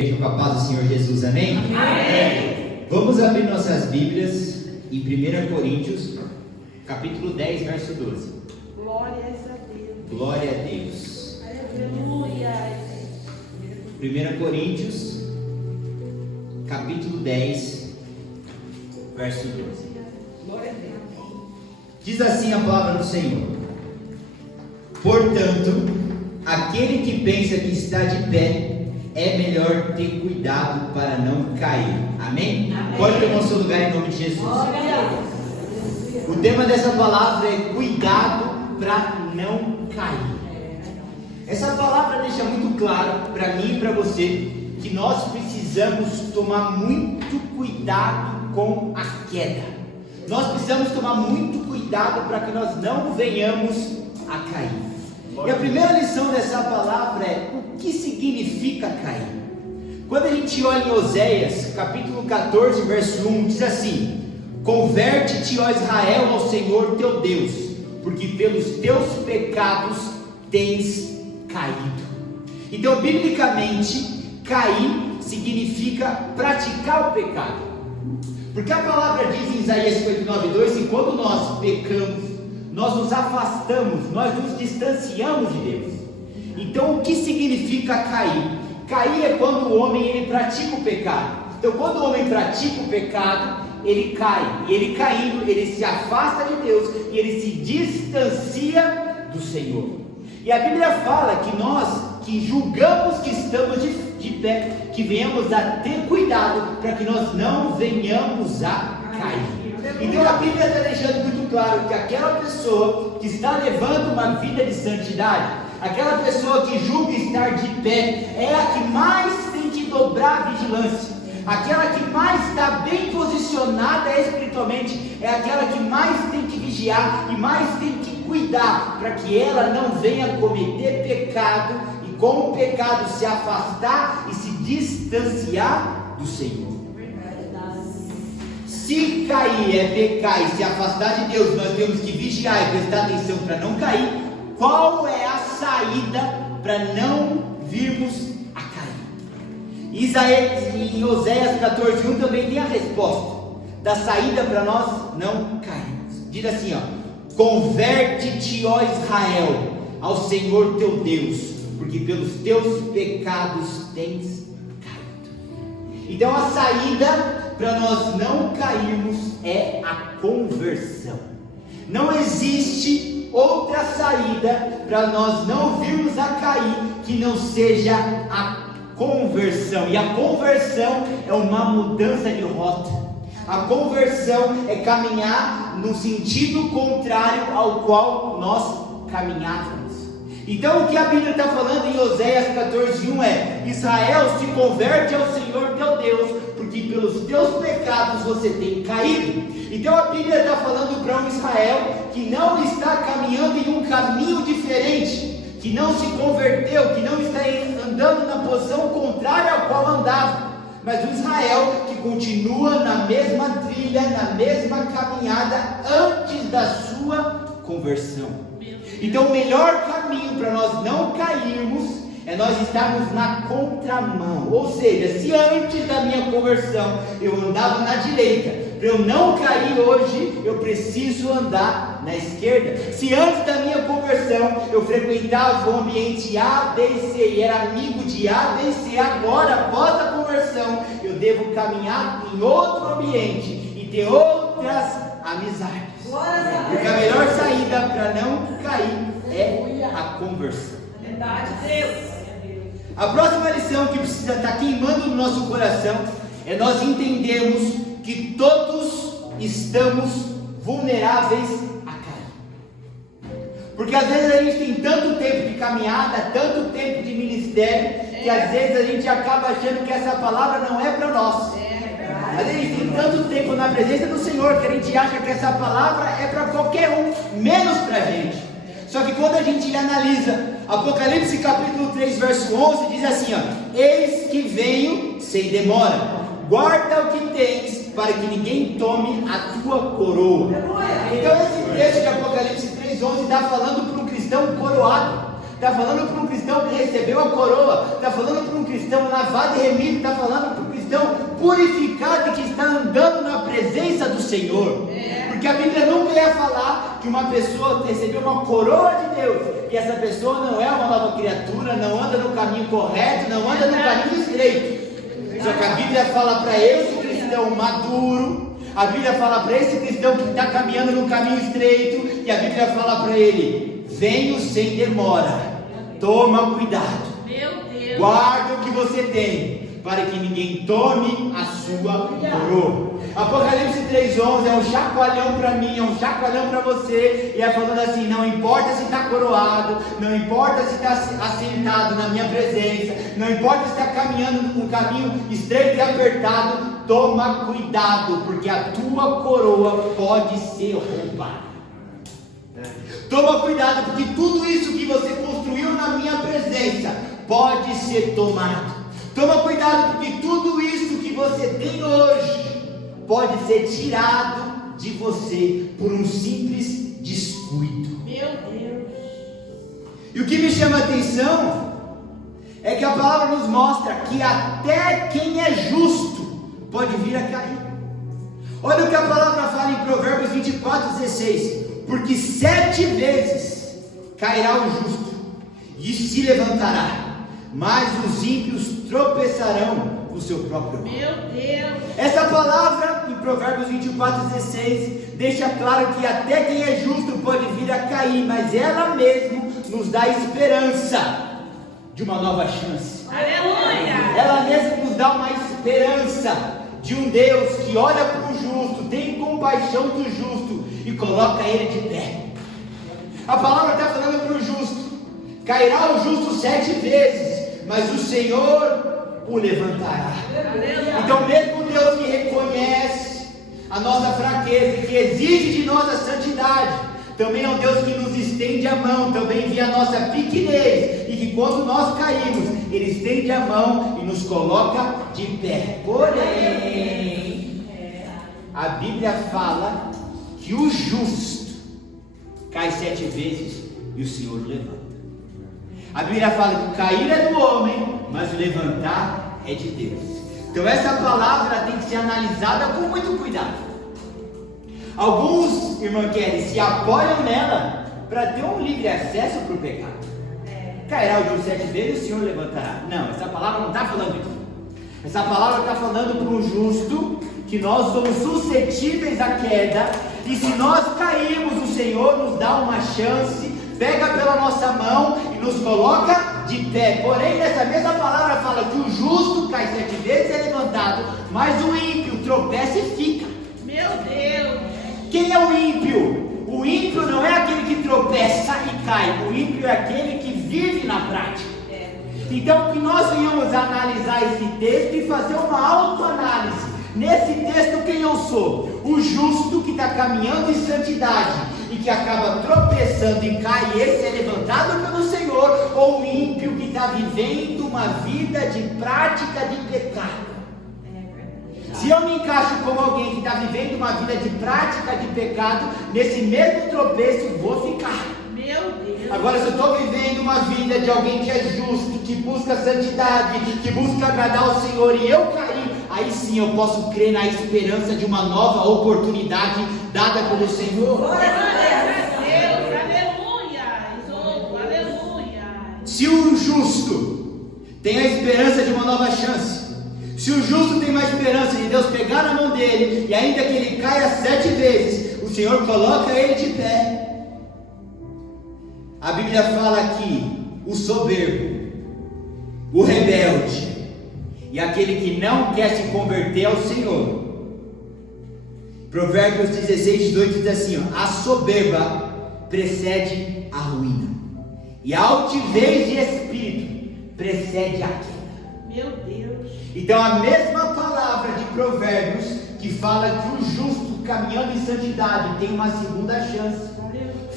Com a paz do Senhor Jesus, amém? Amém. Vamos abrir nossas Bíblias em 1 Coríntios, capítulo 10, verso 12. Glórias a Deus. Glória a Deus. Aleluia. 1 Coríntios, capítulo 10, verso 12. Glória a Deus. Diz assim a palavra do Senhor: portanto, aquele que pensa que está de pé, é melhor ter cuidado para não cair. Amém? Amém. Pode tomar o seu lugar em nome de Jesus. Glória a Deus. O tema dessa palavra é cuidado para não cair. Essa palavra deixa muito claro para mim e para você que nós precisamos tomar muito cuidado com a queda. Nós precisamos tomar muito cuidado para que nós não venhamos a cair. E a primeira lição dessa palavra é: o que significa cair? Quando a gente olha em Oséias, capítulo 14, verso 1, diz assim: converte-te, ó Israel, ao Senhor teu Deus, porque pelos teus pecados tens caído. Então, biblicamente, cair significa praticar o pecado, porque a palavra diz em Isaías 59:2 que quando nós pecamos, nós nos afastamos, nós nos distanciamos de Deus. Então, o que significa cair? Cair é quando o homem ele pratica o pecado. Então, quando o homem pratica o pecado, ele cai. E ele caindo, ele se afasta de Deus e ele se distancia do Senhor. E a Bíblia fala que nós que julgamos que estamos de pé, que venhamos a ter cuidado para que nós não venhamos a cair. Então a Bíblia está deixando muito claro que aquela pessoa que está levando uma vida de santidade, aquela pessoa que julga estar de pé, é a que mais tem que dobrar a vigilância, aquela que mais está bem posicionada espiritualmente, é aquela que mais tem que vigiar e mais tem que cuidar para que ela não venha cometer pecado e com o pecado se afastar e se distanciar do Senhor. Se cair é pecar e se afastar de Deus, nós temos que vigiar e prestar atenção para não cair. Qual é a saída para não virmos a cair? Em Oséias 14:1 também tem a resposta da saída para nós não cairmos. Diz assim, ó: converte-te, ó Israel, ao Senhor teu Deus, porque pelos teus pecados tens caído. Então a saída para nós não cairmos é a conversão. Não existe outra saída para nós não virmos a cair que não seja a conversão. E a conversão é uma mudança de rota. A conversão é caminhar no sentido contrário ao qual nós caminhávamos. Então o que a Bíblia está falando em Oséias 14:1 é: Israel, se converte ao Senhor teu Deus, porque pelos teus pecados você tem caído. Então a Bíblia está falando para um Israel que não está caminhando em um caminho diferente, que não se converteu, que não está andando na posição contrária ao qual andava, mas um Israel que continua na mesma trilha, na mesma caminhada antes da sua conversão. Então o melhor caminho para nós não cairmos é nós estarmos na contramão. Ou seja, se antes da minha conversão eu andava na direita, para eu não cair hoje, eu preciso andar na esquerda. Se antes da minha conversão eu frequentava o ambiente A, B e C e era amigo de A, B e C, agora após a conversão eu devo caminhar em outro ambiente e ter outras amizades. Porque a melhor saída para não cair é a conversão. Verdade, Deus. A próxima lição que precisa estar queimando no nosso coração é nós entendermos que todos estamos vulneráveis a cair. Porque às vezes a gente tem tanto tempo de caminhada, tanto tempo de ministério, que às vezes a gente acaba achando que essa palavra não é para nós. Às vezes a gente tem tanto tempo na presença do Senhor que a gente acha que essa palavra é para qualquer um, menos para a gente. Só que quando a gente analisa Apocalipse capítulo 3, verso 11, diz assim, ó: eis que venho sem demora, guarda o que tens, para que ninguém tome a tua coroa. Então esse texto de Apocalipse 3, 11 está falando para um cristão coroado, está falando para um cristão que recebeu a coroa, está falando para um cristão lavado e remido, está falando para um cristão purificado e que está andando na presença do Senhor. Porque a Bíblia nunca ia falar que uma pessoa recebeu uma coroa de Deus e essa pessoa não é uma nova criatura, não anda no caminho correto, não anda no caminho estreito. Só que a Bíblia fala para esse cristão maduro, a Bíblia fala para esse cristão que está caminhando no caminho estreito, e a Bíblia fala para ele: venho sem demora, toma cuidado, guarda o que você tem, para que ninguém tome a sua coroa. Apocalipse 3:11 é um chacoalhão para mim, é um chacoalhão para você, e é falando assim: não importa se está coroado, não importa se está assentado na minha presença, não importa se está caminhando num caminho estreito e apertado, toma cuidado, porque a tua coroa pode ser roubada. Toma cuidado, porque tudo isso que você construiu na minha presença pode ser tomado. Toma cuidado, porque tudo isso que você tem hoje pode ser tirado de você por um simples descuido. Meu Deus. E o que me chama a atenção é que a palavra nos mostra que até quem é justo pode vir a cair. Olha o que a palavra fala em Provérbios 24:16: porque 7 vezes cairá o justo e se levantará, mas os ímpios tropeçarão no seu próprio mal. Meu Deus. Essa palavra em Provérbios 24:16 deixa claro que até quem é justo pode vir a cair, mas ela mesmo nos dá esperança de uma nova chance. Aleluia. Ela mesmo nos dá uma esperança de um Deus que olha para o justo, tem compaixão do justo e coloca ele de pé. A palavra está falando para o justo: cairá o justo 7 vezes, mas o Senhor o levantará. Então mesmo Deus que reconhece a nossa fraqueza e que exige de nós a santidade, também é um Deus que nos estende a mão, também vê a nossa pequenez, e que quando nós caímos, Ele estende a mão e nos coloca de pé. Porém, a Bíblia fala que o justo cai 7 vezes e o Senhor o levanta. A Bíblia fala que o cair é do homem, mas o levantar é de Deus. Então essa palavra tem que ser analisada com muito cuidado. Alguns, irmã Kelly, se apoiam nela para ter um livre acesso para o pecado. Cairá o justo 7 vezes e o Senhor levantará. Não, essa palavra não está falando isso. Essa palavra está falando para um justo que nós somos suscetíveis à queda, e se nós cairmos, o Senhor nos dá uma chance, pega pela nossa mão e nos coloca de pé. Porém, nessa mesma palavra fala que o justo cai 7 vezes e é levantado, mas o ímpio tropeça e fica. Meu Deus. Quem é o ímpio? O ímpio não é aquele que tropeça e cai, o ímpio é aquele que vive na prática. Então que nós venhamos analisar esse texto e fazer uma autoanálise. Nesse texto, quem eu sou? O justo que está caminhando em santidade e que acaba tropeçando e cai, esse é levantado pelo Senhor, ou o ímpio que está vivendo uma vida de prática de pecado? Se eu me encaixo como alguém que está vivendo uma vida de prática de pecado, nesse mesmo tropeço vou ficar. Meu Deus. Agora, se eu estou vivendo uma vida de alguém que é justo, que busca santidade, que busca agradar ao Senhor, e eu cair, aí sim eu posso crer na esperança de uma nova oportunidade dada pelo Senhor. Glória a Deus. Aleluia. Aleluia. Se o justo tem a esperança de uma nova chance, se o justo tem uma esperança de Deus pegar na mão dele, e ainda que ele caia 7 vezes, o Senhor coloca ele de pé. A Bíblia fala que o soberbo, o rebelde e aquele que não quer se converter ao Senhor, Provérbios 16:18 diz assim: ó, a soberba precede a ruína, e a altivez de espírito precede a queda. Meu Deus. Então a mesma palavra de Provérbios que fala que o justo caminhando em santidade tem uma segunda chance,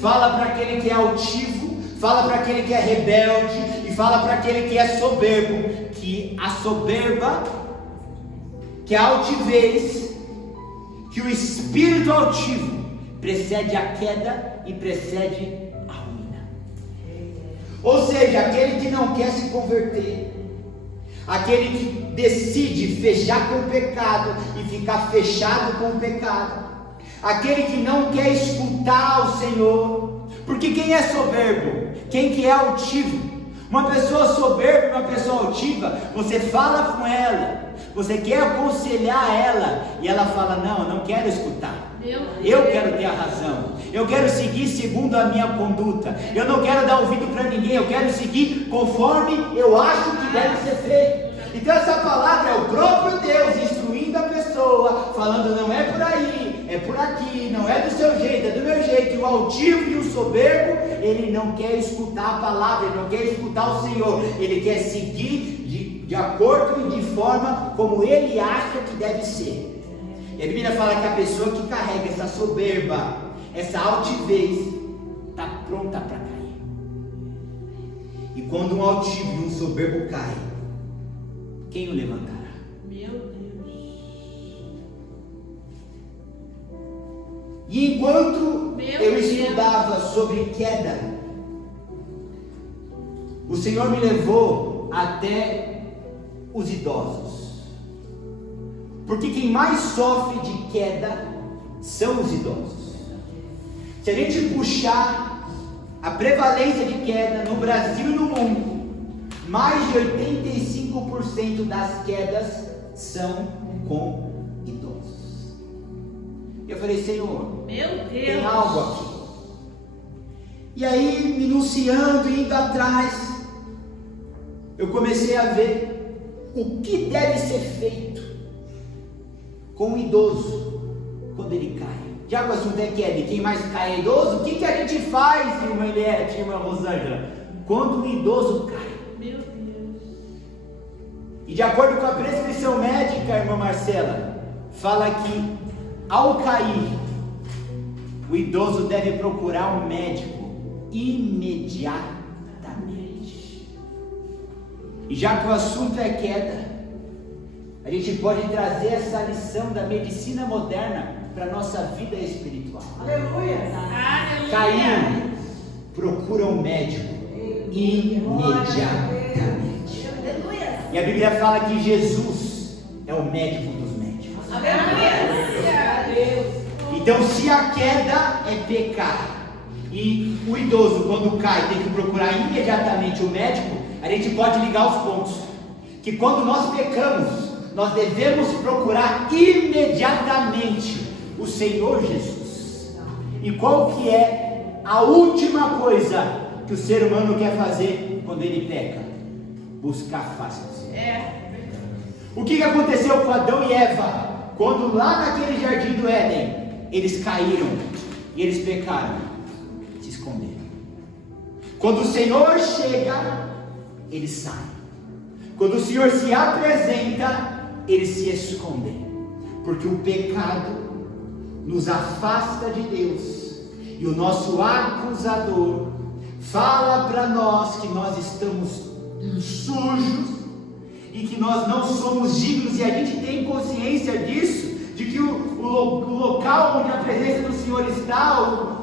fala para aquele que é altivo, fala para aquele que é rebelde, e fala para aquele que é soberbo, que a soberba, que a altivez, que o espírito altivo precede a queda e precede a ruína. Ou seja, aquele que não quer se converter, aquele que decide fechar com o pecado e ficar fechado com o pecado, aquele que não quer escutar o Senhor, porque quem é soberbo, quem que é altivo, uma pessoa soberba, uma pessoa altiva, você fala com ela, você quer aconselhar ela, e ela fala, não, eu não quero escutar, eu quero ter a razão, eu quero seguir segundo a minha conduta, eu não quero dar ouvido para ninguém, eu quero seguir conforme eu acho que deve ser feito. Então essa palavra é o próprio Deus instruindo a pessoa, falando, não é por aí, é por aqui, não é do seu jeito, é do meu jeito. E o altivo e o soberbo, ele não quer escutar a palavra, ele não quer escutar o Senhor, ele quer seguir de acordo e de forma como ele acha que deve ser. E a Bíblia fala que a pessoa que carrega essa soberba, essa altivez, está pronta para cair. E quando um altivo e um soberbo cai, quem o levantará? Meu Deus. E enquanto eu estudava sobre queda, o Senhor me levou até os idosos, porque quem mais sofre de queda são os idosos. Se a gente puxar a prevalência de queda no Brasil e no mundo, mais de 85% das quedas são com idosos. Eu falei, Senhor, Meu Deus, tem algo aqui. E aí, minuciando, indo atrás, eu comecei a ver o que deve ser feito com o idoso quando ele cai. Já que o assunto é queda, e quem mais cai é idoso, o que a gente faz, irmã Eliette, irmã Rosângela, quando o idoso cai? meu Deus. E de acordo com a prescrição médica, irmã Marcela, fala que ao cair, o idoso deve procurar um médico imediatamente. E já que o assunto é queda, a gente pode trazer essa lição da medicina moderna para a nossa vida espiritual. Aleluia. Caiu, procura um médico imediatamente. Aleluia. E a Bíblia fala que Jesus é o médico dos médicos. Aleluia. Então, se a queda é pecar, e o idoso, quando cai, tem que procurar imediatamente o médico, a gente pode ligar os pontos. Que quando nós pecamos, nós devemos procurar imediatamente o Senhor Jesus. E qual que é a última coisa que o ser humano quer fazer quando ele peca? Buscar a face do Senhor. O que aconteceu com Adão e Eva? Quando lá naquele jardim do Éden, eles caíram e eles pecaram, se esconderam. Quando o Senhor chega, eles saem. Quando o Senhor se apresenta, eles se escondem, porque o pecado nos afasta de Deus, e o nosso acusador fala para nós que nós estamos sujos, e que nós não somos dignos, e a gente tem consciência disso, de que o local onde a presença do Senhor está,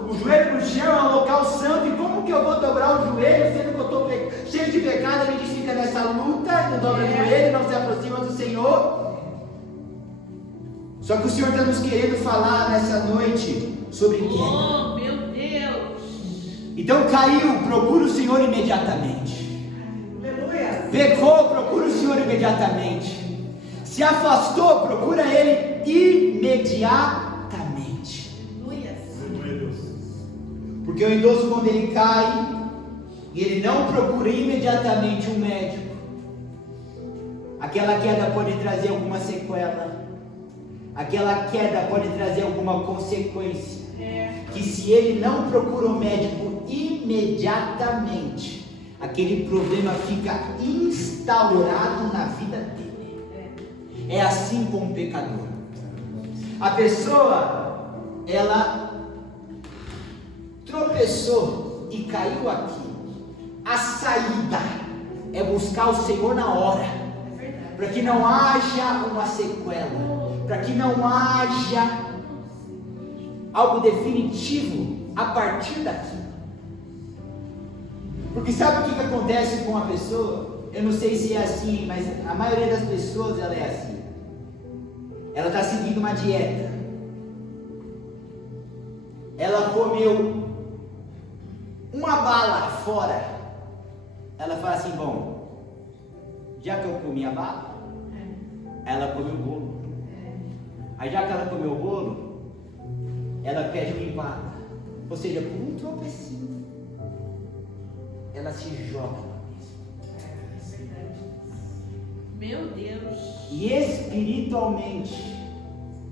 o joelho no chão é um local santo, e como que eu vou dobrar o joelho, sendo que eu estou cheio de pecado? A gente fica nessa luta, não dobra o joelho, não se aproxima do Senhor. Só que o Senhor está nos querendo falar nessa noite sobre queda. Oh, meu Deus. Então caiu, procura o Senhor imediatamente. Aleluia. Pecou, procura o Senhor imediatamente. Se afastou, procura Ele imediatamente. Aleluia. Porque o idoso, quando ele cai, e ele não procura imediatamente um médico, aquela queda pode trazer alguma sequela, aquela queda pode trazer alguma consequência, que se ele não procura um médico imediatamente, aquele problema fica instaurado na vida dele. É assim com o pecador. A pessoa, ela tropeçou e caiu aqui. A saída é buscar o Senhor na hora, para que não haja uma sequela, para que não haja algo definitivo a partir daqui. Porque sabe o que acontece com a pessoa? Eu não sei se é assim, mas a maioria das pessoas ela é assim. Ela está seguindo uma dieta. Ela comeu uma bala fora. Ela fala assim, bom, já que eu comi a bala, ela comeu o bolo. Aí já que ela comeu o bolo, ela pede uma empada. Ou seja, por um tropecinho, ela se joga no abismo. Meu Deus. E espiritualmente,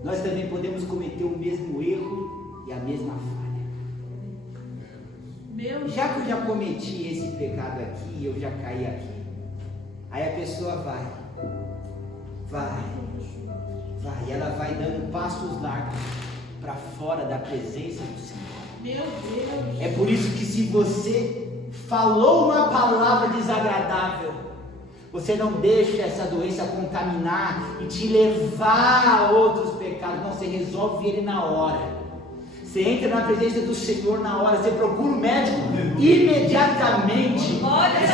nós também podemos cometer o mesmo erro e a mesma falha. Já que eu já cometi esse pecado aqui, eu já caí aqui. Aí a pessoa vai, e ela vai dando passos largos para fora da presença do Senhor. Meu Deus. É por isso que se você falou uma palavra desagradável, você não deixa essa doença contaminar e te levar a outros pecados. Não, você resolve ele na hora. Você entra na presença do Senhor na hora. Você procura o médico imediatamente. Glória a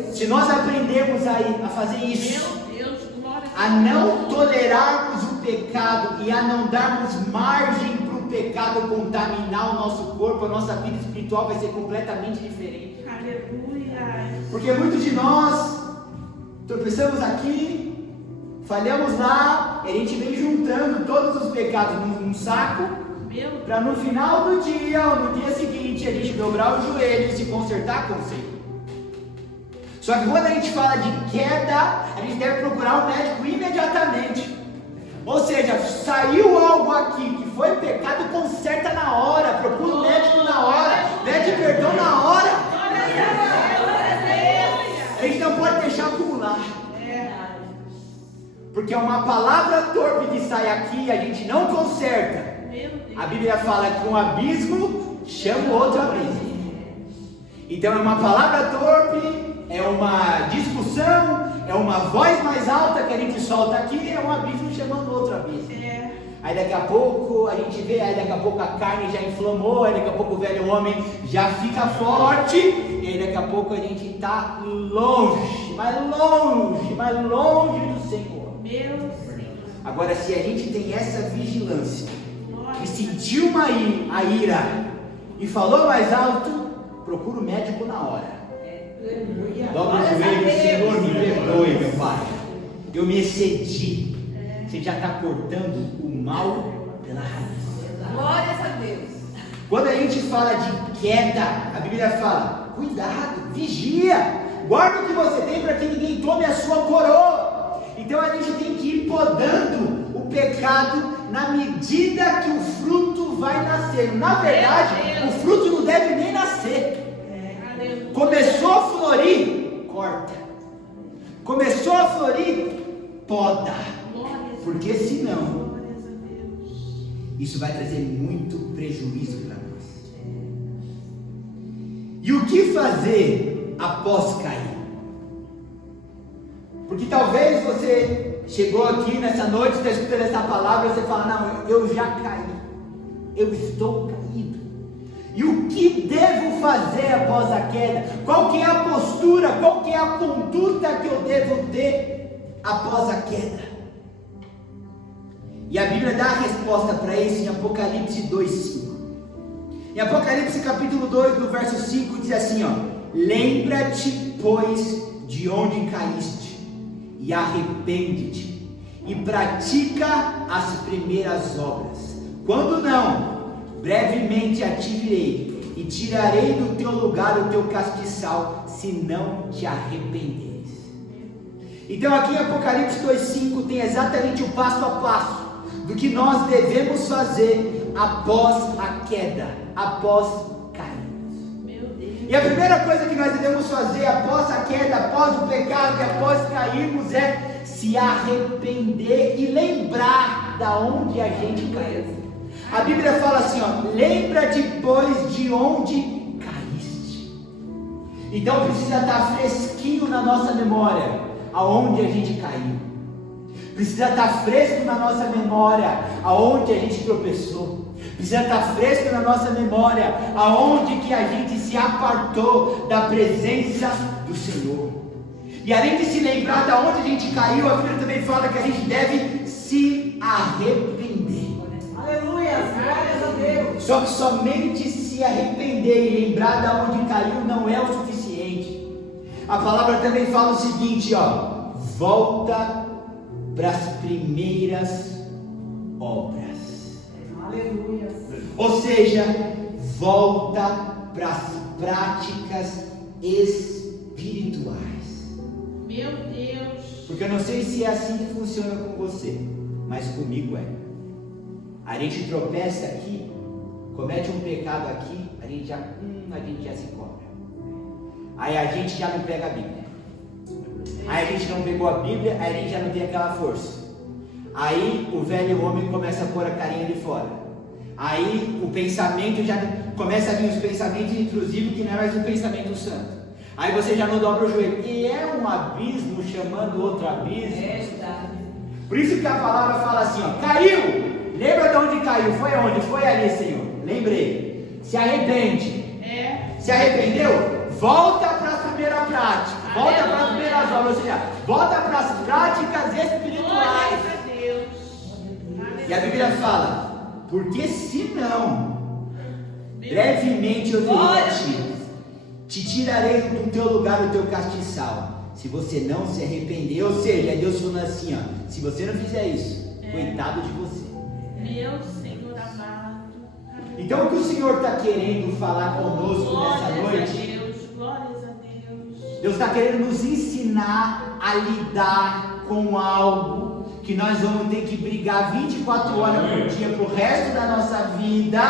Deus. Se nós aprendemos a fazer isso, Meu Deus, glória a não tolerarmos o pecado e a não darmos margem para o pecado contaminar o nosso corpo, a nossa vida espiritual vai ser completamente diferente. Aleluia. Porque muitos de nós tropeçamos aqui, falhamos lá, e a gente vem juntando todos os pecados num saco, para no final do dia, ou no dia seguinte, a gente dobrar os joelhos e consertar com o Senhor. Só que quando a gente fala de queda, a gente deve procurar um médico imediatamente. Ou seja, saiu algo aqui que foi pecado, conserta na hora, procura o médico na hora, pede perdão na hora. A gente não pode deixar acumular. Porque é uma palavra torpe que sai aqui e a gente não conserta. A Bíblia fala que um abismo chama outro abismo. Então é uma palavra torpe, é uma discussão, é uma voz mais alta que a gente solta aqui, é um abismo chamando outro abismo. Aí daqui a pouco a gente vê, aí daqui a pouco a carne já inflamou, aí daqui a pouco o velho homem já fica forte, e aí daqui a pouco a gente está longe do Senhor. Meu Senhor. Agora, se a gente tem essa vigilância e sentiu a ira e falou mais alto, procura o médico na hora. Dobra o joelho, Senhor, me perdoe, meu Pai, eu me excedi. Você já está cortando o mal pela raiz. Glórias a Deus. Quando a gente fala de queda, a Bíblia fala, cuidado, vigia, guarda o que você tem para que ninguém tome a sua coroa. Então a gente tem que ir podando o pecado na medida que o fruto vai nascer. Na verdade, o fruto não deve nem nascer. Começou a florir, corta. Começou a florir, poda. Porque senão, isso vai trazer muito prejuízo para nós. E o que fazer após cair? Porque talvez você chegou aqui nessa noite, está escutando essa palavra, e você fala, não, eu já caí, eu estou caído. E o que devo fazer após a queda? Qual que é a postura, qual que é a conduta que eu devo ter após a queda? E a Bíblia dá a resposta para isso em Apocalipse 2:5. Em Apocalipse capítulo 2, do verso 5, diz assim, ó: lembra-te, pois, de onde caíste, e arrepende-te, e pratica as primeiras obras. Quando não, brevemente a te virei, e tirarei do teu lugar o teu castiçal, se não te arrependeres. Então aqui em Apocalipse 2:5 tem exatamente o passo a passo do que nós devemos fazer após a queda, após cairmos. E a primeira coisa que nós devemos fazer após a queda, após o pecado e após cairmos é se arrepender e lembrar da onde a gente caiu. A Bíblia fala assim, ó: lembra depois de onde caíste. Então precisa estar fresquinho na nossa memória aonde a gente caiu. Precisa estar fresco na nossa memória aonde a gente tropeçou. Precisa estar fresco na nossa memória aonde que a gente se apartou da presença do Senhor. E além de se lembrar de onde a gente caiu, a Bíblia também fala que a gente deve se arrepender. Aleluia, glórias a Deus. Só que somente se arrepender e lembrar de onde caiu não é o suficiente. A palavra também fala o seguinte, volta para as primeiras obras. Aleluia. Ou seja, volta para as práticas espirituais. Meu Deus. Porque eu não sei se é assim que funciona com você, mas comigo é. A gente tropeça aqui, comete um pecado aqui, a gente já se cobra. Aí a gente já não pega a Bíblia. Aí a gente não pegou a Bíblia, aí a gente já não tem aquela força. Aí o velho homem começa a pôr a carinha de fora. Aí o pensamento já começa a vir os pensamentos intrusivos que não é mais um pensamento santo. Aí você já não dobra o joelho. E é um abismo chamando outro abismo. Por isso que a palavra fala assim, caiu! Lembra de onde caiu? Foi onde? Foi ali, Senhor. Lembrei. Se arrepende. Se arrependeu? Volta para a primeira prática. Volta para as primeiras obras. Ou seja, volta para as práticas espirituais. E a Bíblia fala, porque senão, brevemente eu te tirarei do teu lugar, do teu castiçal, se você não se arrepender. Ou seja, é Deus falando assim, se você não fizer isso, coitado de você. Meu Senhor amado. Então o que o Senhor está querendo falar conosco nessa noite? Glórias a Deus. Deus está querendo nos ensinar a lidar com algo que nós vamos ter que brigar 24 horas por dia pro resto da nossa vida,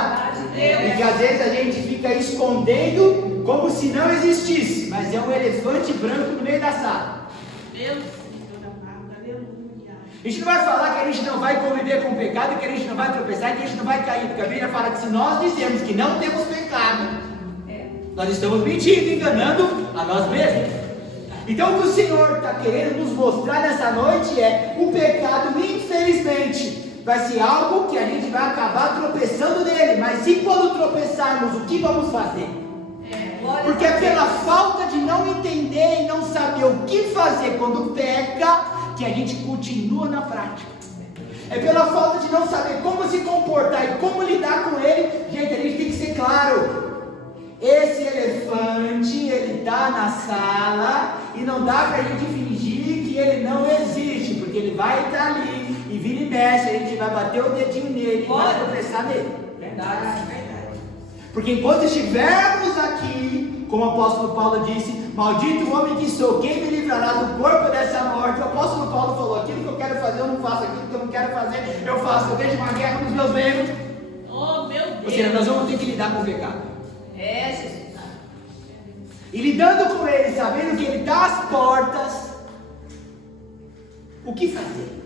e que às vezes a gente fica escondendo como se não existisse, mas é um elefante branco no meio da sala. Meu Senhor amado, aleluia. A gente não vai falar que a gente não vai conviver com o pecado, que a gente não vai tropeçar, que a gente não vai cair, porque a Bíblia fala que se nós dizemos que não temos pecado, nós estamos mentindo, enganando a nós mesmos. Então o que o Senhor está querendo nos mostrar nessa noite é o pecado, infelizmente, vai ser algo que a gente vai acabar tropeçando nele, mas e quando tropeçarmos, o que vamos fazer? Porque é pela falta de não entender e não saber o que fazer quando peca, que a gente continua na prática. É pela falta de não saber como se comportar e como lidar com ele. Gente, a gente tem que ser claro. Esse elefante, ele está na sala e não dá para a gente fingir que ele não existe, porque ele vai estar ali e vira e mexe, a gente vai bater o dedinho nele e vai tropeçar nele. Verdade. Porque enquanto estivermos aqui, como o apóstolo Paulo disse, maldito o homem que sou, quem me livrará do corpo dessa morte? O apóstolo Paulo falou, aquilo que eu quero fazer eu não faço, aquilo que eu não quero fazer eu faço, eu vejo uma guerra nos meus membros. Oh, meu Deus. Ou seja, nós vamos ter que lidar com o pecado. Jesus. E lidando com ele, sabendo que ele está às portas, o que fazer?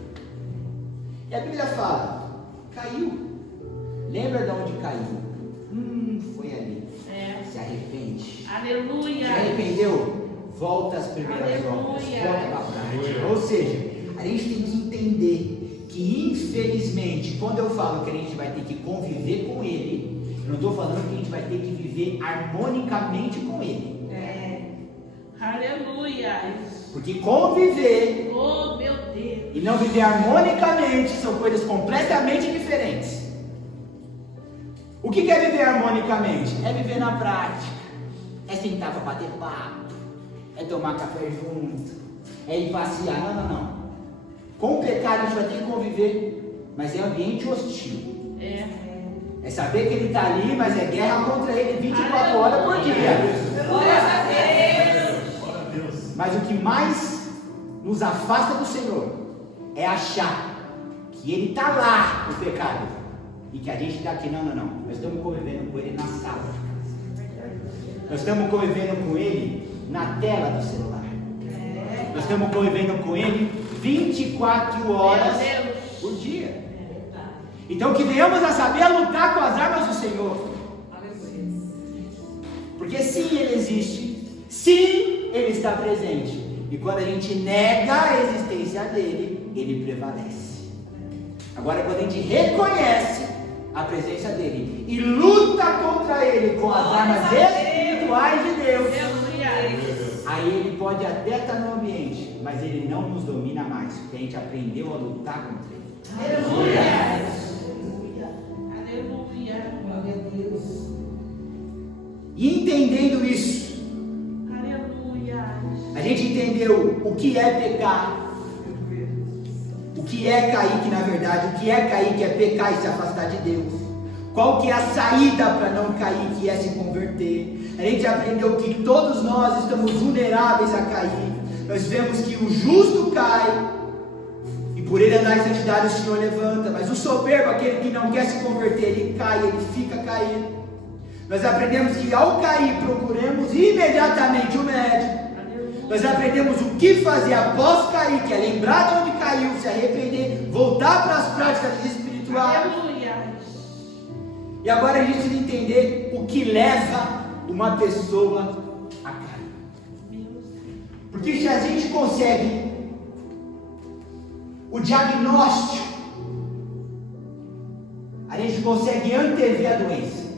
E a Bíblia fala, caiu. Lembra de onde caiu? Foi ali. Se arrepende. Aleluia. Se arrependeu? Volta às primeiras obras. Volta para a prática. Ou seja, a gente tem que entender que infelizmente, quando eu falo que a gente vai ter que conviver com ele, eu não estou falando que a gente vai ter que viver harmonicamente com ele. Aleluia. Porque conviver Oh, meu Deus. e não viver harmonicamente são coisas completamente diferentes. O que é viver harmonicamente? É viver na prática, é sentar para bater papo, é tomar café junto, é ir passear. Não. Com o pecado a gente vai ter que conviver, mas é ambiente hostil. É saber que ele está ali, mas é guerra contra ele 24 horas por dia. Glória a Deus. Mas o que mais nos afasta do Senhor é achar que ele está lá, o pecado, e que a gente está aqui. Não. Nós estamos convivendo com ele na sala de casa. Nós estamos convivendo com ele na tela do celular. Nós estamos convivendo com ele 24 horas por dia. Então que venhamos a saber lutar com as armas do Senhor. Porque sim, ele existe. Sim, ele está presente. E quando a gente nega a existência dele, ele ele prevalece. Agora, quando a gente reconhece a presença dele e luta contra ele com as armas espirituais de Deus, Aleluia. aí ele pode até estar no ambiente, mas ele não nos domina mais, porque a gente aprendeu a lutar contra ele. Aleluia. Glória a Deus. E entendendo isso, Aleluia. a gente entendeu o que é pecar, o que é cair, que na verdade, o que é cair, que é pecar e se afastar de Deus. Qual que é a saída para não cair, que é se converter. A gente aprendeu que todos nós estamos vulneráveis a cair. Nós vemos que o justo cai, e por ele andar em santidade o Senhor levanta. Mas o soberbo, aquele que não quer se converter, ele cai, ele fica caído. Nós aprendemos que ao cair, procuremos imediatamente o médico. Nós aprendemos o que fazer após cair, que é lembrar de onde caiu, se arrepender, voltar para as práticas espirituais. Aleluia. E agora a gente precisa entender o que leva uma pessoa a cair. Porque se a gente consegue o diagnóstico, a gente consegue antever a doença.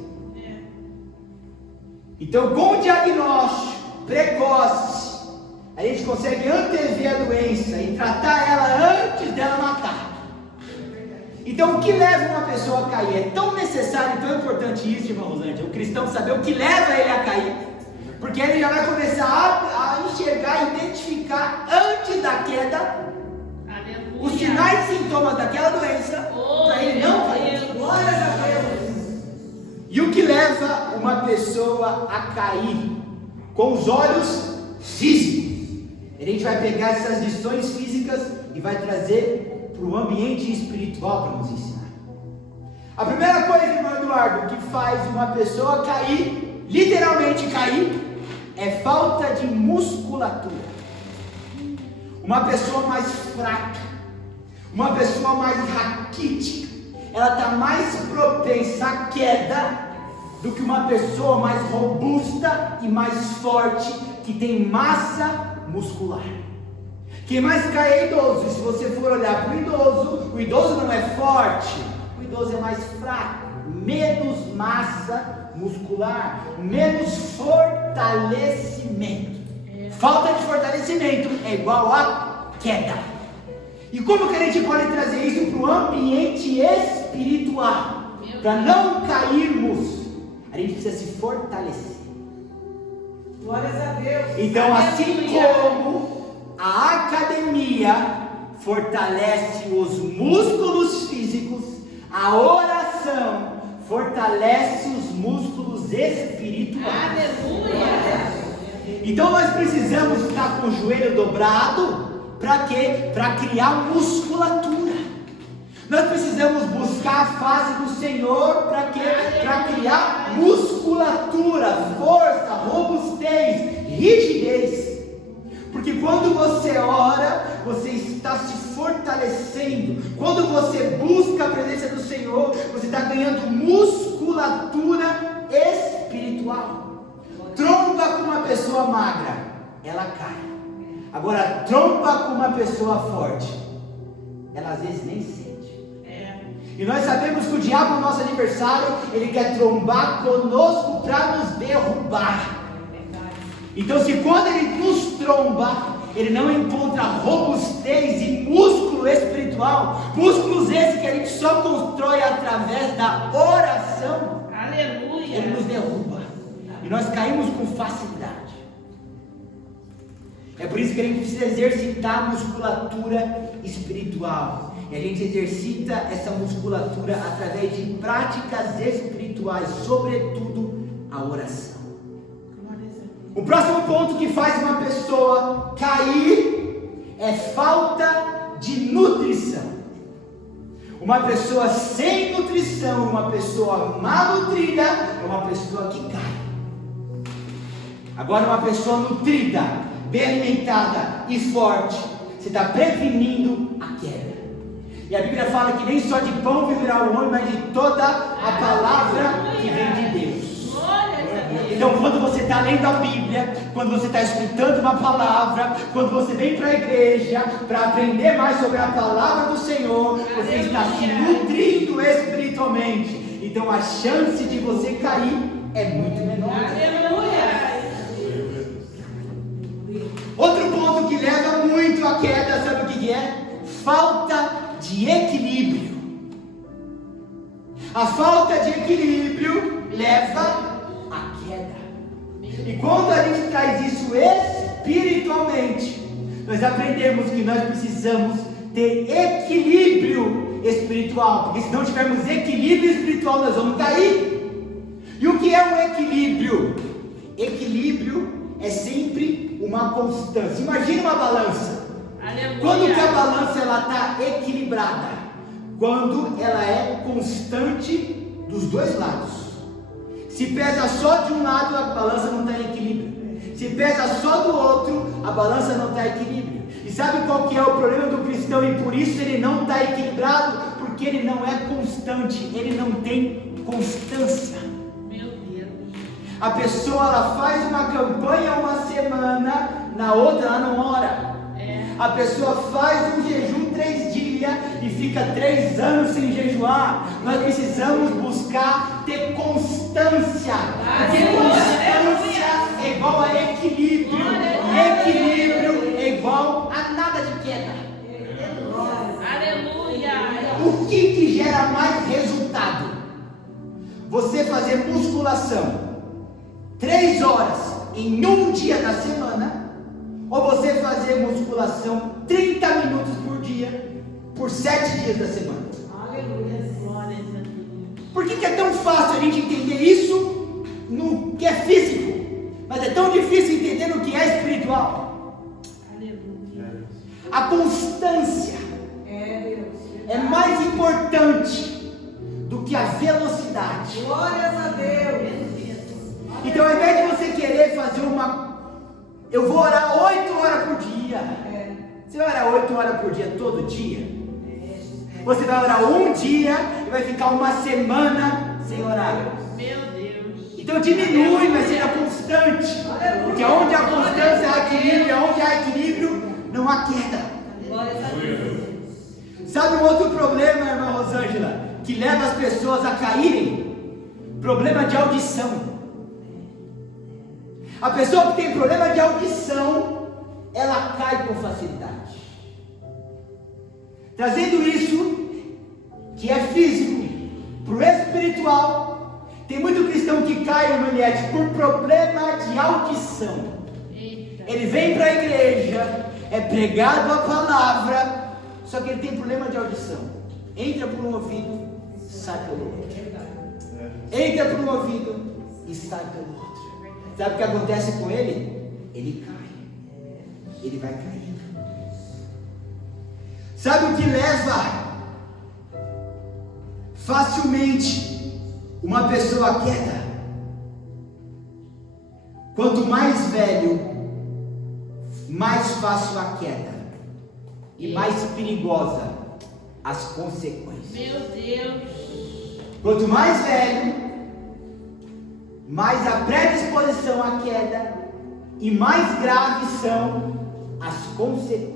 Então, com o diagnóstico precoce, a gente consegue antever a doença e tratar ela antes dela matar. Então, o que leva uma pessoa a cair? É tão necessário e tão importante isso, irmão Rosângela, o cristão saber o que leva ele a cair, porque ele já vai começar a enxergar, identificar antes da queda os sinais e sintomas daquela doença, para ele não cair. Glória a Deus. E o que leva uma pessoa a cair? Com os olhos físicos. A gente vai pegar essas lições físicas e vai trazer para o ambiente espiritual para nos ensinar. A primeira coisa, irmão Eduardo, que faz uma pessoa cair, literalmente cair, é falta de musculatura. Uma pessoa mais fraca, uma pessoa mais raquítica, ela está mais propensa à queda do que uma pessoa mais robusta e mais forte, que tem massa muscular. Quem mais cai é idoso. E se você for olhar para o idoso não é forte, o idoso é mais fraco, menos massa muscular, menos fortalecimento. Falta de fortalecimento é igual a queda. E como que a gente pode trazer isso para o ambiente espiritual? Para não cairmos, a gente precisa se fortalecer. Glórias a Deus. Então, assim como a academia fortalece os músculos físicos, a oração fortalece os músculos espirituais. Aleluia. Então nós precisamos estar com o joelho dobrado. Para quê? Para criar musculatura. Nós precisamos buscar a face do Senhor. Para quê? Para criar musculatura, força, robustez, rigidez. Porque quando você ora, você está se fortalecendo. Quando você busca a presença do Senhor, você está ganhando musculatura espiritual. Tromba com uma pessoa magra, ela cai. Agora, tromba com uma pessoa forte, ela às vezes nem sente. E nós sabemos que o diabo, o nosso adversário, ele quer trombar conosco para nos derrubar. Então, se quando ele nos tromba, ele não encontra robustez e músculo espiritual, músculos esses que a gente só constrói através da oração, Aleluia. ele nos derruba. E nós caímos com facilidade. É por isso que a gente precisa exercitar a musculatura espiritual. E a gente exercita essa musculatura através de práticas espirituais, sobretudo a oração. O próximo ponto que faz uma pessoa cair é falta de nutrição. Uma pessoa sem nutrição, uma pessoa mal nutrida, é uma pessoa que cai. Agora, uma pessoa nutrida, bem alimentada e forte, você está prevenindo a queda. E a Bíblia fala que nem só de pão viverá o homem, mas de toda a palavra que vem de Deus. Então, quando você está lendo a Bíblia, quando você está escutando uma palavra, quando você vem para a igreja para aprender mais sobre a palavra do Senhor, você está se nutrindo espiritualmente. Então a chance de você cair é muito menor. Aleluia. Outro ponto que leva muito à queda, sabe o que é? Falta de equilíbrio. A falta de equilíbrio leva à queda. E quando a gente traz isso espiritualmente, nós aprendemos que nós precisamos ter equilíbrio espiritual, porque se não tivermos equilíbrio espiritual, nós vamos cair. E o que é um equilíbrio? Equilíbrio é sempre uma constância. Imagina uma balança. Aleluia. Quando que a balança está equilibrada? Quando ela é constante dos dois lados. Se pesa só de um lado, a balança não está em equilíbrio. Se pesa só do outro, a balança não está em equilíbrio. E sabe qual que é o problema do cristão? E por isso ele não está equilibrado, porque ele não é constante, ele não tem constância. Meu Deus. A pessoa ela faz uma campanha uma semana, na outra ela não ora. A pessoa faz um jejum 3 dias e fica 3 anos sem jejuar. Nós precisamos buscar ter constância, porque constância é igual a equilíbrio, e equilíbrio é igual a nada de queda. Aleluia. O que gera mais resultado? Você fazer musculação 3 horas em um dia da semana, ou você fazer musculação 30 minutos por dia, por 7 dias da semana. Aleluia. Glórias a Deus. Por que é tão fácil a gente entender isso no que é físico, mas é tão difícil entender no que é espiritual? Aleluia. A constância é mais importante do que a velocidade. Glórias a Deus. Então, ao invés de você querer fazer eu vou orar 8 horas por dia. Você vai orar 8 horas por dia todo dia? Você vai orar um dia e vai ficar uma semana sem orar. Meu Deus. Então diminui, mas seja constante. Porque onde há constância há equilíbrio, onde há equilíbrio não há queda. Glórias a Deus. Sabe um outro problema, irmã Rosângela, que leva as pessoas a caírem? Problema de audição. A pessoa que tem problema de audição, ela cai com facilidade. Trazendo isso, que é físico, para o espiritual, tem muito cristão que cai, Juliette, por problema de audição. Eita. Ele vem para a igreja, é pregado a palavra, só que ele tem problema de audição. Entra por um ouvido, sai pelo outro. Entra por um ouvido e sai pelo outro. Sabe o que acontece com ele? Ele cai. Ele vai cair. Sabe o que leva facilmente uma pessoa à queda? Quanto mais velho, mais fácil a queda e mais perigosa as consequências. Meu Deus. Quanto mais velho, mais a predisposição à queda e mais graves são as consequências.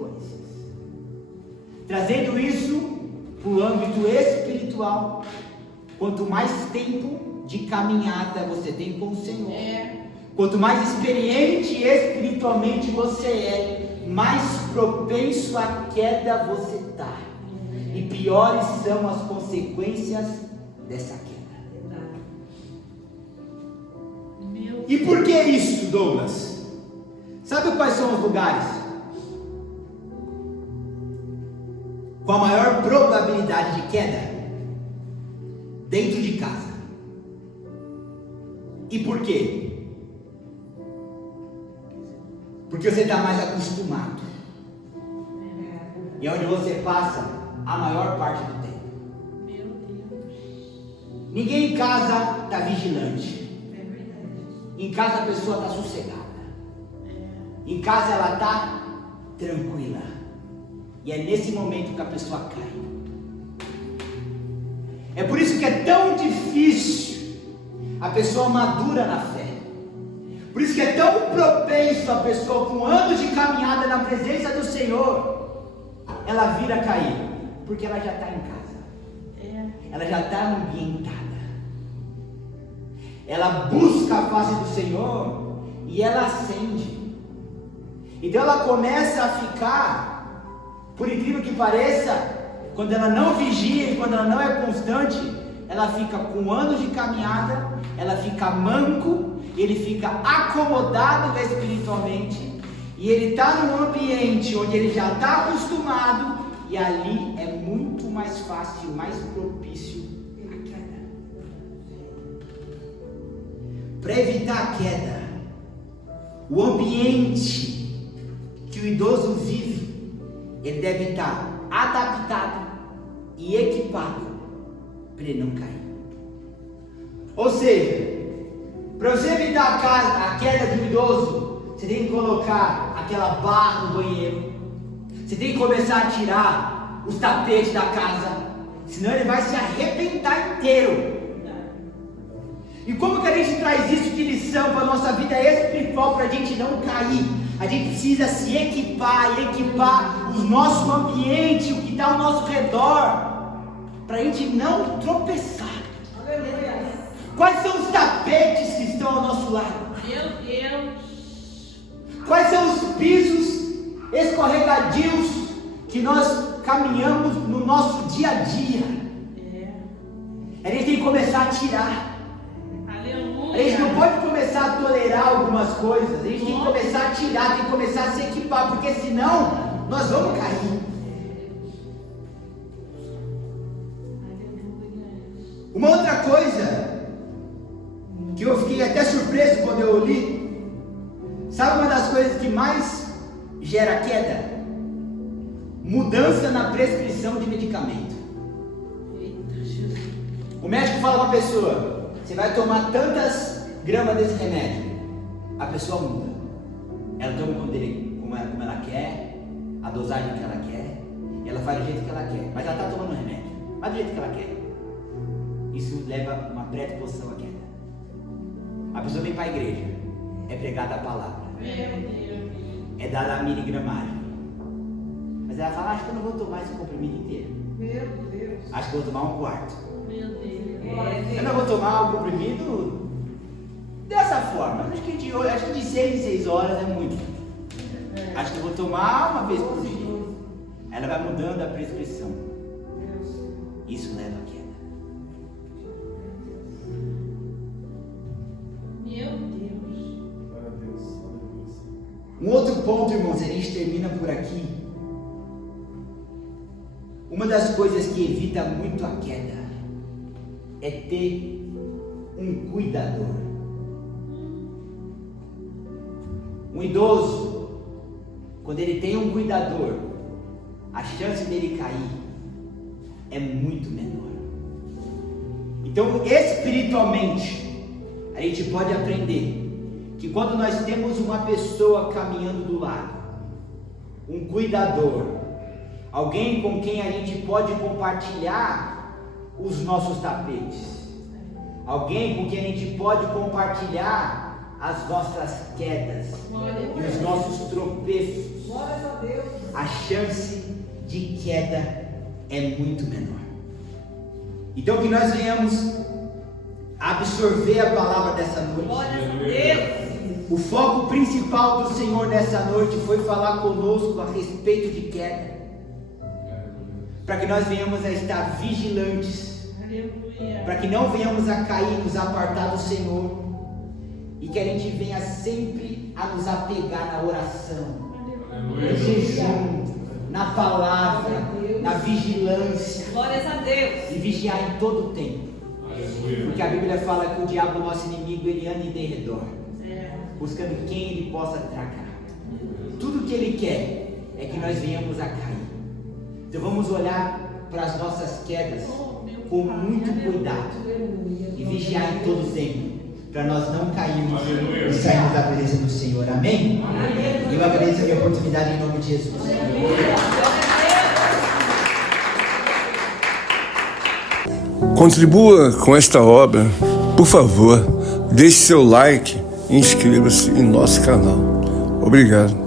Trazendo isso para o âmbito espiritual, quanto mais tempo de caminhada você tem com o Senhor, quanto mais experiente espiritualmente você é, mais propenso à queda você está, e piores são as consequências dessa queda. E por que isso, Douglas? Sabe quais são os lugares com a maior probabilidade de queda? Dentro de casa. E por quê? Porque você está mais acostumado. E é onde você passa a maior parte do tempo. Meu Deus. Ninguém em casa está vigilante. Em casa a pessoa está sossegada. Em casa ela está tranquila. E é nesse momento que a pessoa cai. É por isso que é tão difícil a pessoa madura na fé. Por isso que é tão propenso a pessoa com anos de caminhada na presença do Senhor, ela vir a cair, porque ela já está em casa, ela já está ambientada, ela busca a face do Senhor e ela acende. Então ela começa a ficar, por incrível que pareça, quando ela não vigia e quando ela não é constante, ela fica com anos de caminhada, ela fica manco, ele fica acomodado espiritualmente, e ele está num ambiente onde ele já está acostumado, e ali é muito mais fácil, mais propício a queda. Para evitar a queda, o ambiente que o idoso vive, ele deve estar adaptado e equipado para ele não cair. Ou seja, para você evitar a queda de um idoso, você tem que colocar aquela barra no banheiro, você tem que começar a tirar os tapetes da casa, senão ele vai se arrebentar inteiro. E como que a gente traz isso de lição para a nossa vida espiritual, para a gente não cair? A gente precisa se equipar e equipar o nosso ambiente, o que está ao nosso redor, para a gente não tropeçar. Aleluia. Quais são os tapetes que estão ao nosso lado? Meu Deus. Quais são os pisos escorregadios que nós caminhamos no nosso dia a dia? A gente tem que começar a tirar. A gente não pode começar a tolerar algumas coisas. A gente tem que começar a tirar, tem que começar a se equipar, porque senão nós vamos cair. Uma outra coisa que eu fiquei até surpreso quando eu li, sabe uma das coisas que mais gera queda? Mudança na prescrição de medicamento. O médico fala para a pessoa: você vai tomar tantas gramas desse remédio. A pessoa muda. Ela toma como ela quer, a dosagem que ela quer, e ela faz do jeito que ela quer. Mas ela está tomando o remédio, mas do jeito que ela quer. Isso leva uma predisposição à queda. A pessoa vem para a igreja, é pregada a palavra, é dada a miligramagem, mas ela fala: acho que eu não vou tomar esse comprimido inteiro. Meu Deus. Acho que eu vou tomar um quarto. Meu Deus. Eu não vou tomar o comprimido dessa forma. Acho que de 6 em 6 horas é muito. Acho que eu vou tomar uma vez por dia. Ela vai mudando a prescrição. Isso leva a queda. Meu Deus. Um outro ponto, irmãos, a gente termina por aqui. Uma das coisas que evita muito a queda é ter um cuidador. Um idoso, quando ele tem um cuidador, a chance dele cair é muito menor. Então, espiritualmente, a gente pode aprender que quando nós temos uma pessoa caminhando do lado, um cuidador, alguém com quem a gente pode compartilhar os nossos tapetes, alguém com quem a gente pode compartilhar as nossas quedas e os nossos tropeços, Glórias a Deus. a chance de queda é muito menor. Então que nós venhamos absorver a palavra dessa noite. Glórias a Deus. O foco principal do Senhor nessa noite foi falar conosco a respeito de queda, para que nós venhamos a estar vigilantes, Aleluia. para que não venhamos a cair, nos apartar do Senhor, e que a gente venha sempre a nos apegar na oração, no jejum, na palavra, na vigilância, Glórias a Deus. e vigiar em todo o tempo, porque a Bíblia fala que o diabo, nosso inimigo, ele anda em derredor, buscando quem ele possa tragar. Tudo que ele quer é que nós venhamos a cair. Então vamos olhar para as nossas quedas com muito cuidado e vigiar em todo o tempo, para nós não cairmos e sairmos da presença do Senhor. Amém? E eu agradeço a minha oportunidade em nome de Jesus. Contribua com esta obra, por favor, deixe seu like inscreva-se em nosso canal. Obrigado.